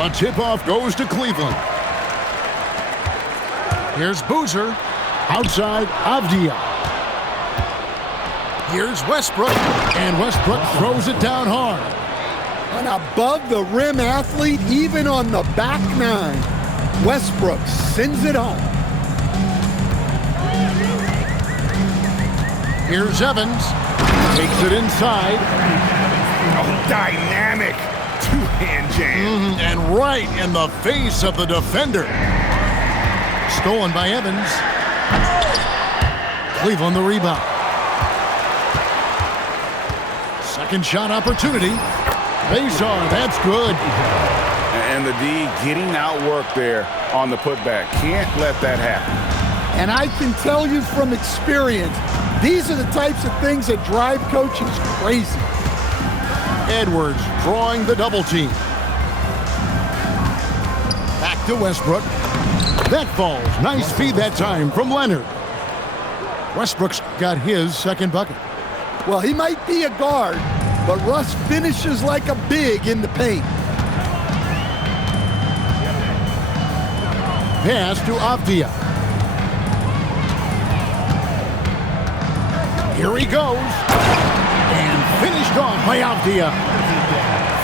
The tip-off goes to Cleveland. Here's Boozer. Outside, Avdia. Here's Westbrook. And Westbrook throws it down hard. An above-the-rim athlete, even on the back nine. Westbrook sends it home. Here's Evans. Takes it inside. Oh, dynamic two-hand jam. And right in the face of the defender. Stolen by Evans. Cleveland the rebound. Second shot opportunity. Seazon, that's good. And the D getting outworked there on the putback. Can't let that happen. And I can tell you from experience, these are the types of things that drive coaches crazy. Edwards drawing the double team. Back to Westbrook. That falls. Nice feed that time from Leonard. Westbrook's got his second bucket. Well, he might be a guard, but Russ finishes like a big in the paint. Pass to Avdia. Here he goes. And finished off by Avdia.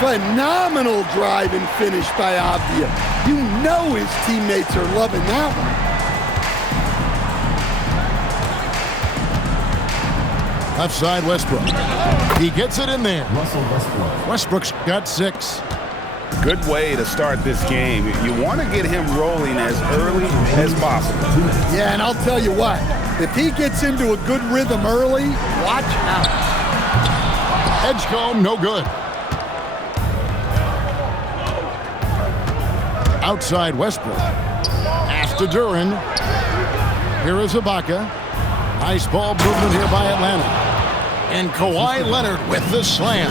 Phenomenal drive and finish by Avdia. You know his teammates are loving that one. Left side, Westbrook. He gets it in there. Westbrook's got 6. Good way to start this game. You want to get him rolling as early as possible. Yeah, and I'll tell you what. If he gets into a good rhythm early, watch out. Edgecombe, no good. Outside Westbrook. Pass to Duran. Here is Ibaka. Nice ball movement here by Atlanta. And Kawhi Leonard with the slam.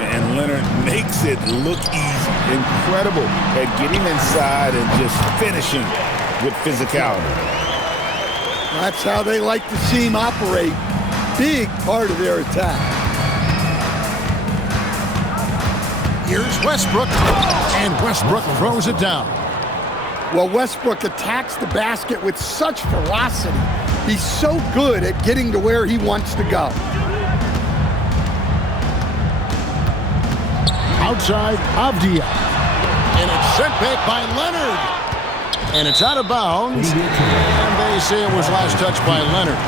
And Leonard makes it look easy. Incredible at getting inside and just finishing with physicality. That's how they like to see him operate. Big part of their attack. Here's Westbrook. And Westbrook throws it down. Well, Westbrook attacks the basket with such velocity. He's so good at getting to where he wants to go. Outside, Avdia. And it's sent back by Leonard. And it's out of bounds. And they say it was last touched by Leonard.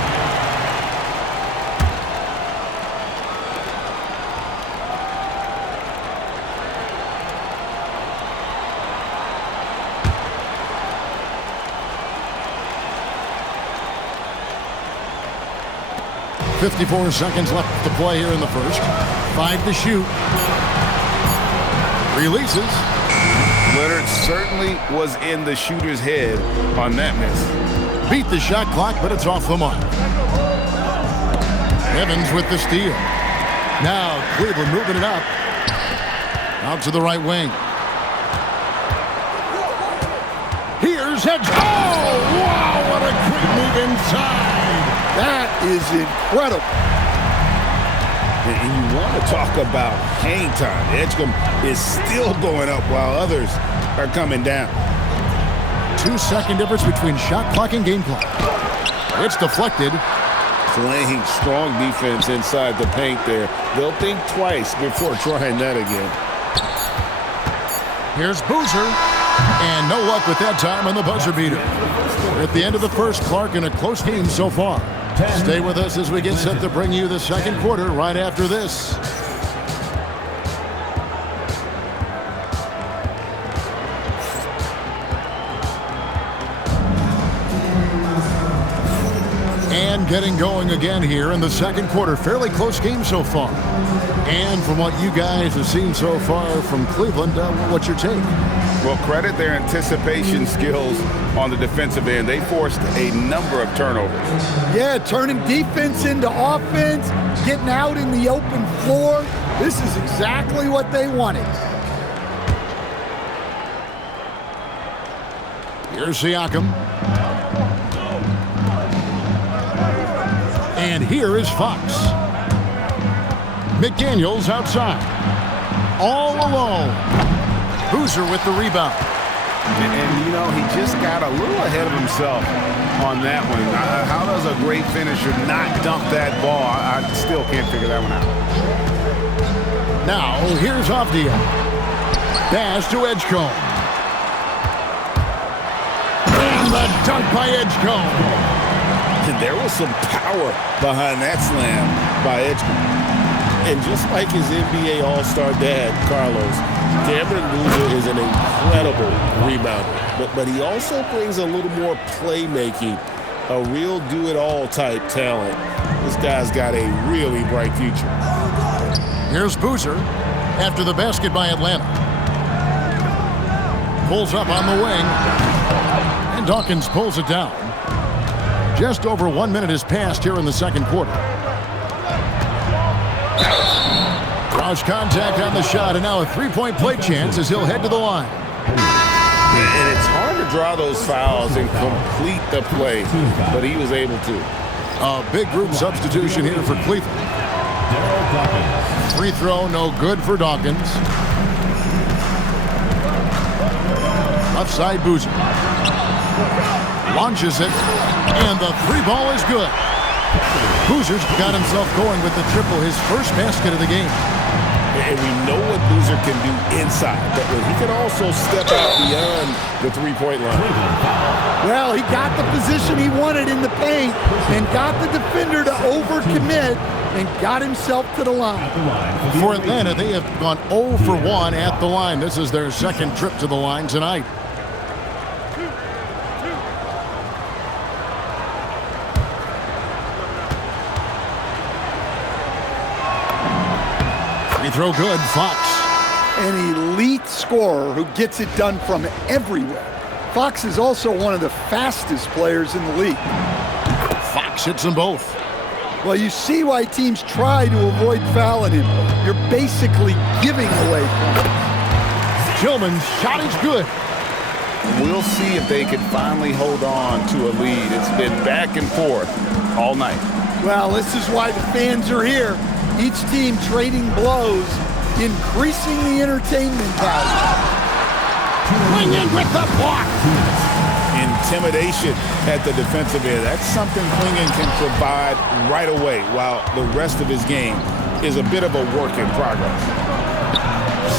.54 seconds left to play here in the first. 5 to shoot. Releases. Leonard certainly was in the shooter's head on that miss. Beat the shot clock, but it's off the mark. Evans with the steal. Now Cleveland moving it up. Out to the right wing. Here's Edge. Oh, wow, what a quick move inside. That is incredible. And you want to talk about hang time. Edgecombe is still going up while others are coming down. 2-second difference between shot clock and game clock. It's deflected. Playing strong defense inside the paint there. They'll think twice before trying that again. Here's Boozer. And no luck with that time on the buzzer beater. At the end of the first, Clark, in a close game so far. Stay with us as we get set to bring you the second quarter right after this. And getting going again here in the second quarter. Fairly close game so far. And from what you guys have seen so far from Cleveland, what's your take? Well, credit their anticipation skills on the defensive end. They forced a number of turnovers. Yeah, turning defense into offense, getting out in the open floor. This is exactly what they wanted. Here's Siakam. And here is Fox. McDaniels outside. All alone. Boozer with the rebound. And, you know, he just got a little ahead of himself on that one. How does a great finisher not dump that ball? I still can't figure that one out. Now, here's Avdia. Pass to Edgecombe. And the dunk by Edgecombe. And there was some power behind that slam by Edgecombe. And just like his NBA All-Star dad, Carlos, Cameron Boozer is an incredible rebounder. But he also brings a little more playmaking, a real do-it-all type talent. This guy's got a really bright future. Here's Boozer after the basket by Atlanta. Pulls up on the wing. And Dawkins pulls it down. Just over 1 minute has passed here in the second quarter. Draws contact on the shot, and now a three-point play chance as he'll head to the line. And it's hard to draw those fouls and complete the play, but he was able to. A big group substitution here for Cleveland. Free throw, no good for Dawkins. Left side, Boozer. Launches it, and the three ball is good. Boozer's got himself going with the triple, his first basket of the game. And we know what Boozer can do inside, but he can also step out beyond the three-point line. Well, he got the position he wanted in the paint and got the defender to overcommit and got himself to the line. For Atlanta, they have gone 0 for 1 at the line. This is their second trip to the line tonight. Free throw good, Fox. An elite scorer who gets it done from everywhere. Fox is also one of the fastest players in the league. Fox hits them both. Well, you see why teams try to avoid fouling him. You're basically giving away points. Tillman's shot is good. We'll see if they can finally hold on to a lead. It's been back and forth all night. Well, this is why the fans are here. Each team trading blows, increasing the entertainment value. Clingan with the block. Intimidation at the defensive end. That's something Clingan can provide right away, while the rest of his game is a bit of a work in progress.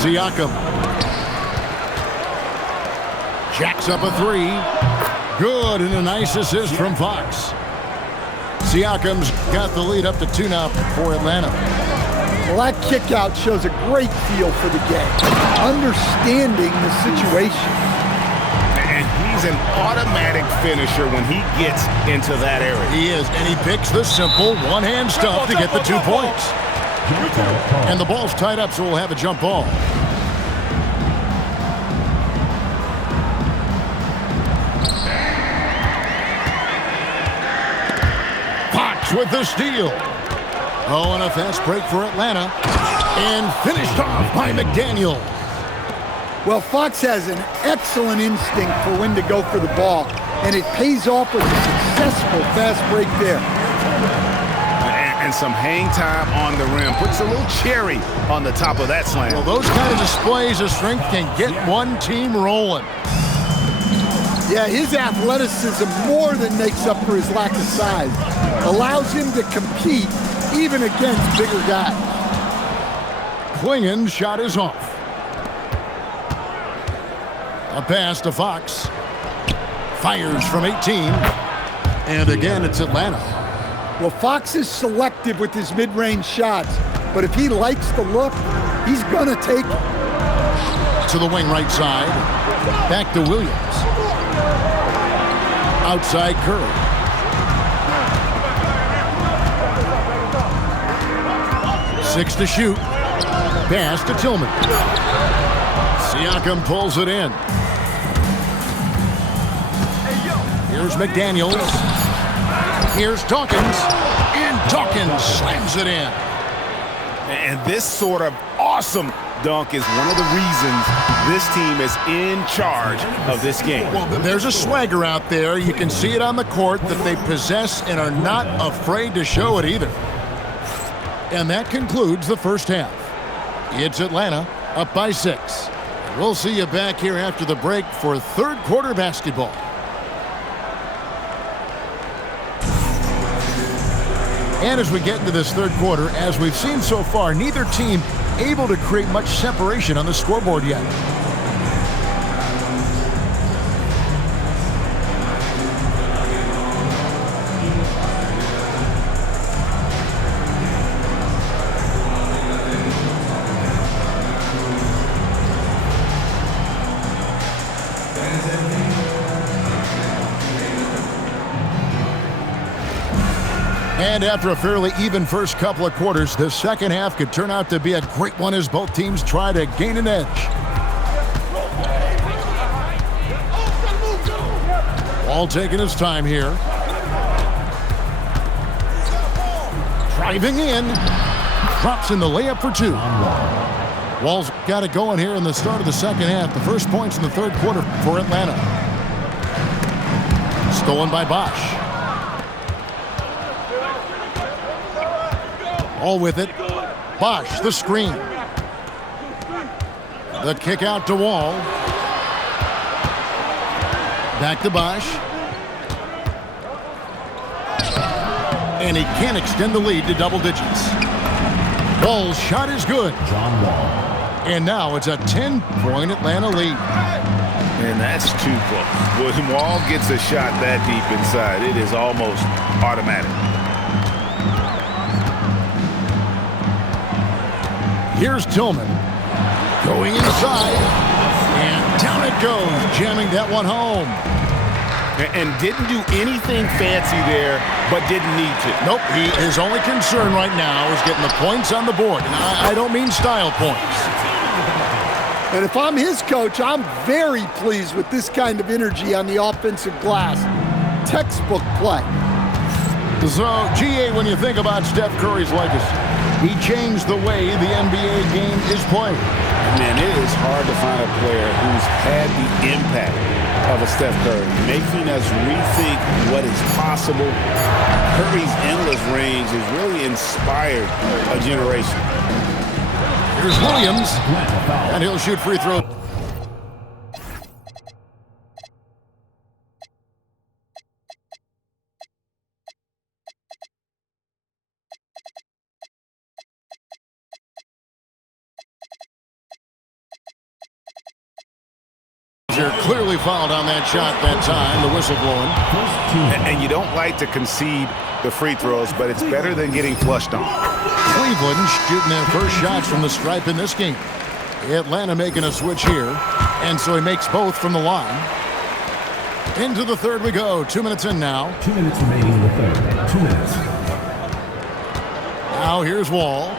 Siakam. Jacks up a three. Good, and a nice assist from Fox. Siakam's got the lead up to 2 now for Atlanta. Well, that kick out shows a great feel for the game, understanding the situation. And he's an automatic finisher when he gets into that area. He is, and he picks the simple one-hand stuff to get the 2 points. And the ball's tied up, so we'll have a jump ball. Fox with the steal. Oh, and a fast break for Atlanta. And finished off by McDaniel. Well, Fox has an excellent instinct for when to go for the ball, and it pays off with a successful fast break there. And some hang time on the rim. Puts a little cherry on the top of that slam. Well, those kind of displays of strength can get one team rolling. Yeah, his athleticism more than makes up for his lack of size. Allows him to compete even against bigger guys. Clingan's shot is off. A pass to Fox. Fires from 18. And again, it's Atlanta. Well, Fox is selective with his mid-range shots, but if he likes the look, he's going to take it. To the wing right side. Back to Williams. Outside Curry. Six to shoot. Pass to Tillman. Siakam pulls it in. Here's McDaniels. Here's Dawkins. And Dawkins slams it in. And this sort of awesome dunk is one of the reasons this team is in charge of this game. Well, there's a swagger out there. You can see it on the court that they possess and are not afraid to show it either. And that concludes the first half. It's Atlanta up by 6. We'll see you back here after the break for third quarter basketball. And as we get into this third quarter, as we've seen so far, neither team able to create much separation on the scoreboard yet. And after a fairly even first couple of quarters, the second half could turn out to be a great one as both teams try to gain an edge. Wall taking his time here. Driving in. Drops in the layup for two. Wall's got it going here in the start of the second half. The first points in the third quarter for Atlanta. Stolen by Bosch. All with it. Bosch, the screen. The kick out to Wall. Back to Bosch. And he can't extend the lead to double digits. Wall's shot is good. John Wall. And now it's a 10-point Atlanta lead. And that's too close. When Wall gets a shot that deep inside, it is almost automatic. Here's Tillman. Going inside. And down it goes. Jamming that one home. And didn't do anything fancy there, but didn't need to. Nope. His only concern right now is getting the points on the board. And I don't mean style points. And if I'm his coach, I'm very pleased with this kind of energy on the offensive glass. Textbook play. So, GA, when you think about Steph Curry's legacy, he changed the way the NBA game is played. Man, it is hard to find a player who's had the impact of a Steph Curry, making us rethink what is possible. Curry's endless range has really inspired a generation. Here's Williams, and he'll shoot free throw. They're clearly fouled on that shot that time, the whistle blowing. And you don't like to concede the free throws, but it's better than getting flushed on. Cleveland shooting their first shots from the stripe in this game. Atlanta making a switch here, and so he makes both from the line. Into the third we go. 2 minutes in now. 2 minutes remaining in the third. 2 minutes. Now here's Wall.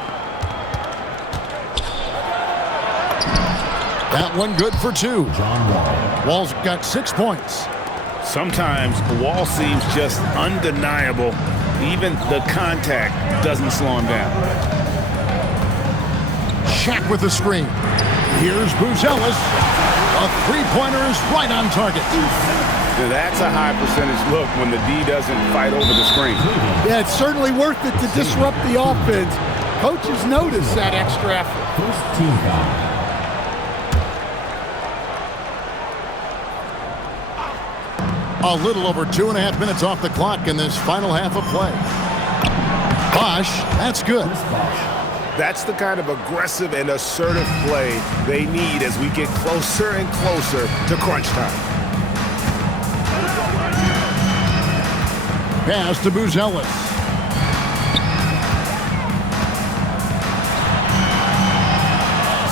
That one good for two. John Wall. Wall's got 6 points. Sometimes Wall seems just undeniable. Even the contact doesn't slow him down. Shaq with the screen. Here's Buzelis. A three-pointer is right on target. Now that's a high percentage look when the D doesn't fight over the screen. Yeah, it's certainly worth it to disrupt the offense. Coaches notice that extra effort. First team foul. A little over 2.5 minutes off the clock in this final half of play. Bosch, that's good. That's the kind of aggressive and assertive play they need as we get closer and closer to crunch time. Pass to Buzelis.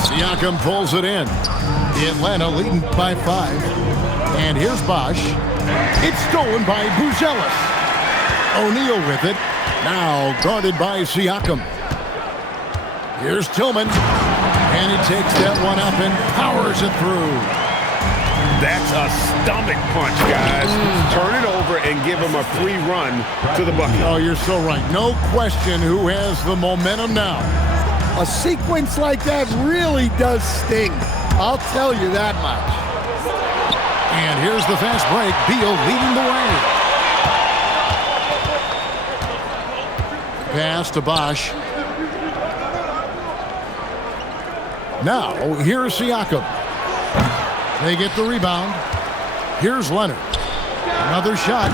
Siakam pulls it in. Atlanta leading by 5. And here's Bosch. It's stolen by Buzelis. O'Neal with it. Now guarded by Siakam. Here's Tillman. And he takes that one up and powers it through. That's a stomach punch, guys. Turn it over and give him a free run to the bucket. Oh, you're so right. No question who has the momentum now. A sequence like that really does sting. I'll tell you that much. And here's the fast break. Beal leading the way. Pass to Bosch. Now, here's Siakam. They get the rebound. Here's Leonard. Another shot.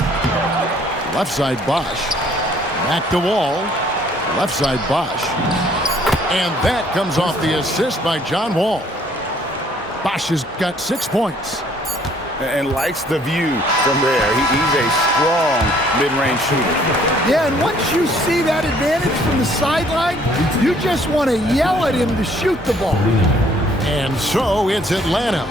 Left side Bosch. Back to Wall. Left side Bosch. And that comes off the assist by John Wall. Bosch has got 6 points. And likes the view from there. He's a strong mid-range shooter. Yeah, and once you see that advantage from the sideline, you just want to yell at him to shoot the ball. And so it's Atlanta,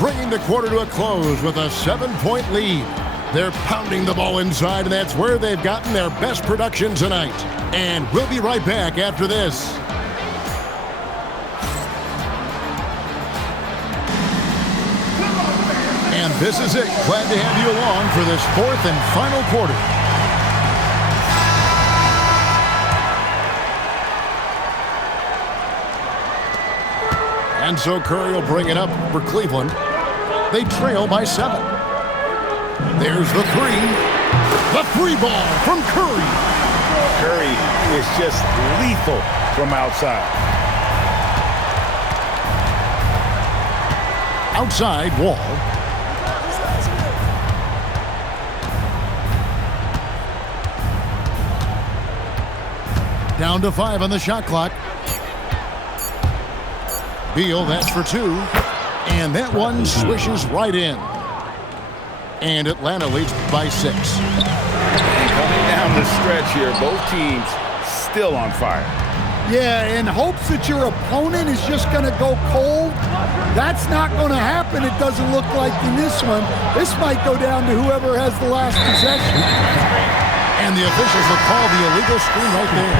bringing the quarter to a close with a 7-point lead. They're pounding the ball inside, and that's where they've gotten their best production tonight. And we'll be right back after this. And this is it. Glad to have you along for this fourth and final quarter. And so Curry will bring it up for Cleveland. They trail by 7. There's the three. The free ball from Curry. Curry is just lethal from outside. Outside Wall. Down to 5 on the shot clock. Beal, that's for 2. And that one swishes right in. And Atlanta leads by 6. Coming down the stretch here, both teams still on fire. Yeah, in hopes that your opponent is just going to go cold. That's not going to happen, it doesn't look like in this one. This might go down to whoever has the last possession. And the officials will call the illegal screen right there.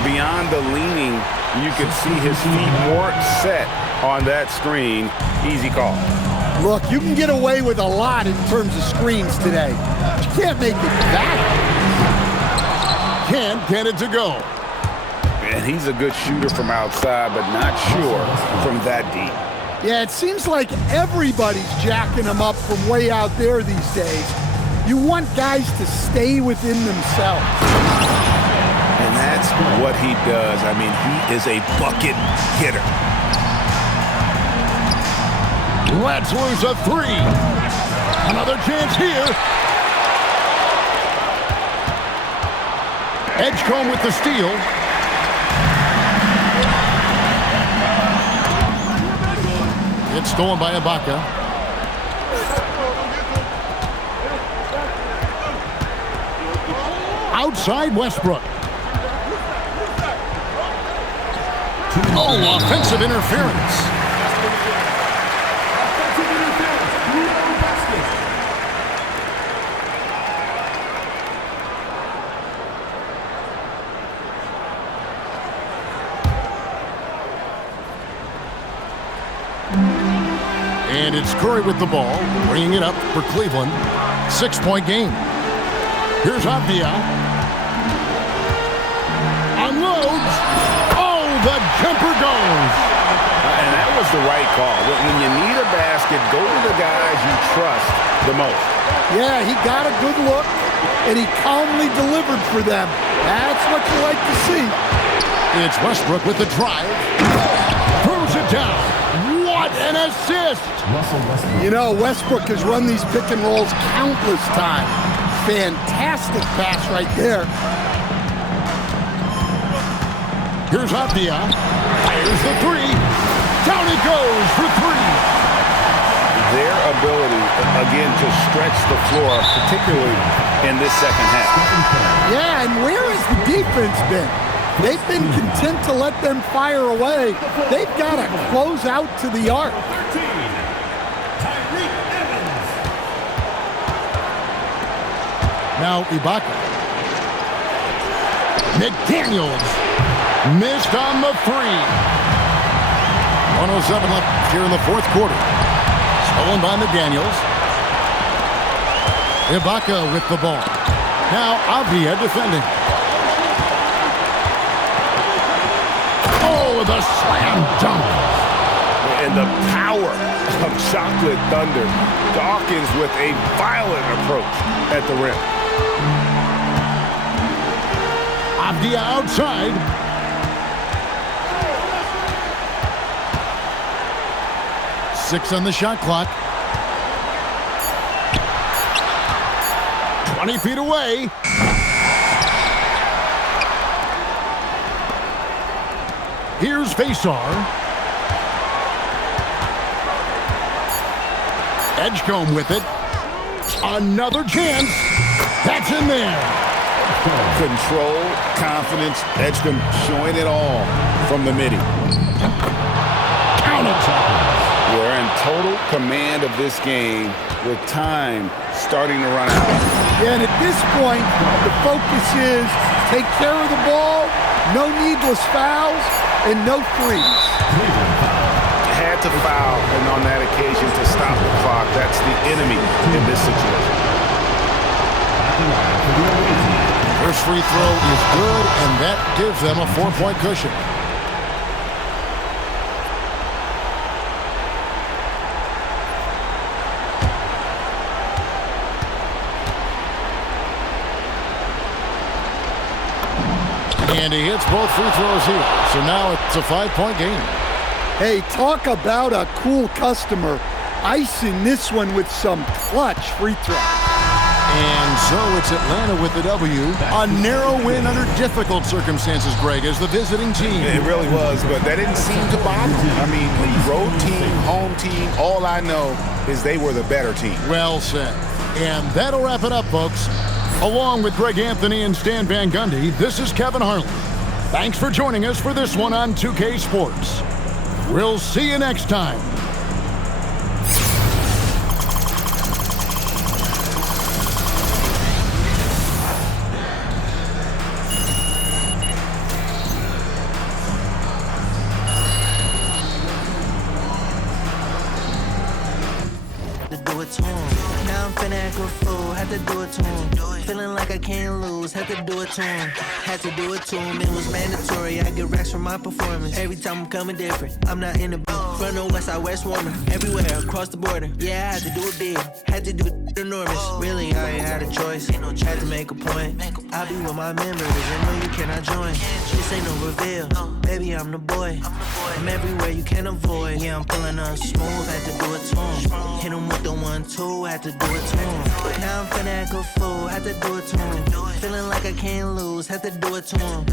Beyond the leaning, you can see his feet more set on that screen. Easy call. Look, you can get away with a lot in terms of screens today. But you can't make it back. Can't get it to go. And he's a good shooter from outside, but not sure from that deep. Yeah, it seems like everybody's jacking him up from way out there these days. You want guys to stay within themselves. And that's what he does. I mean, he is a bucket hitter. Let's lose a 3. Another chance here. Edgecombe with the steal. It's stolen by Ibaka. Outside Westbrook. Oh, offensive interference. And it's Curry with the ball, bringing it up for Cleveland. 6-point game. Here's Avdia. Unloads. Oh, the jumper goes. And that was the right call. When you need a basket, go to the guys you trust the most. Yeah, he got a good look, and he calmly delivered for them. That's what you like to see. It's Westbrook with the drive. Throws it down. What an assist! You know, Westbrook has run these pick and rolls countless times. Fantastic pass right there. Here's Avdia. Fires the 3. Down it goes for 3. Their ability, again, to stretch the floor, particularly in this second half. Yeah, and where has the defense been? They've been content to let them fire away. They've got to close out to the arc. Now Ibaka. McDaniels missed on the 3. 107 left here in the fourth quarter. Stolen by McDaniels. Ibaka with the ball. Now Avdia defending. Oh, the slam dunk. And the power of Chocolate Thunder. Dawkins with a violent approach at the rim. Avdia outside. 6 on the shot clock. 20 feet away. Here's Faisar. Edgecombe with it. Another chance. That's in there. Control, confidence, Edgecombe showing it all from the midi. Count it. We're in total command of this game with time starting to run out. Yeah, and at this point, the focus is take care of the ball, no needless fouls, and no threes. Had to foul, and on that occasion to stop the clock. That's the enemy in this situation. First free throw is good, and that gives them a 4-point cushion. And he hits both free throws here. So now it's a 5-point game. Hey, talk about a cool customer. Icing this one with some clutch free throw. And so it's Atlanta with the W. A narrow win under difficult circumstances, Greg, as the visiting team. It really was, but that didn't seem to bother them. I mean, road team, home team, all I know is they were the better team. Well said. And that'll wrap it up, folks. Along with Greg Anthony and Stan Van Gundy, this is Kevin Harlan. Thanks for joining us for this one on 2K Sports. We'll see you next time. Now I'm finna act a fool, had to do it to him. Feeling like I can't lose, had to do it to him. Had to do it to him, it was mandatory. I get racks from my performance. Every time I'm coming different, I'm not in the booth. Front or west side, west warmer. Everywhere, across the border. Yeah, I had to do it big, had to do it enormous. Really, I ain't had a choice, had to make a point. I'll be with my members, and no, you cannot join. This ain't no reveal, baby, I'm the boy. I'm everywhere you can avoid. Yeah, I'm pulling up smooth, had to do it to him. Hit him with the 1-2, had to do it to him. Now I'm finna act a fool, had to do it to him. Feeling like I can't lose, had to do it to him.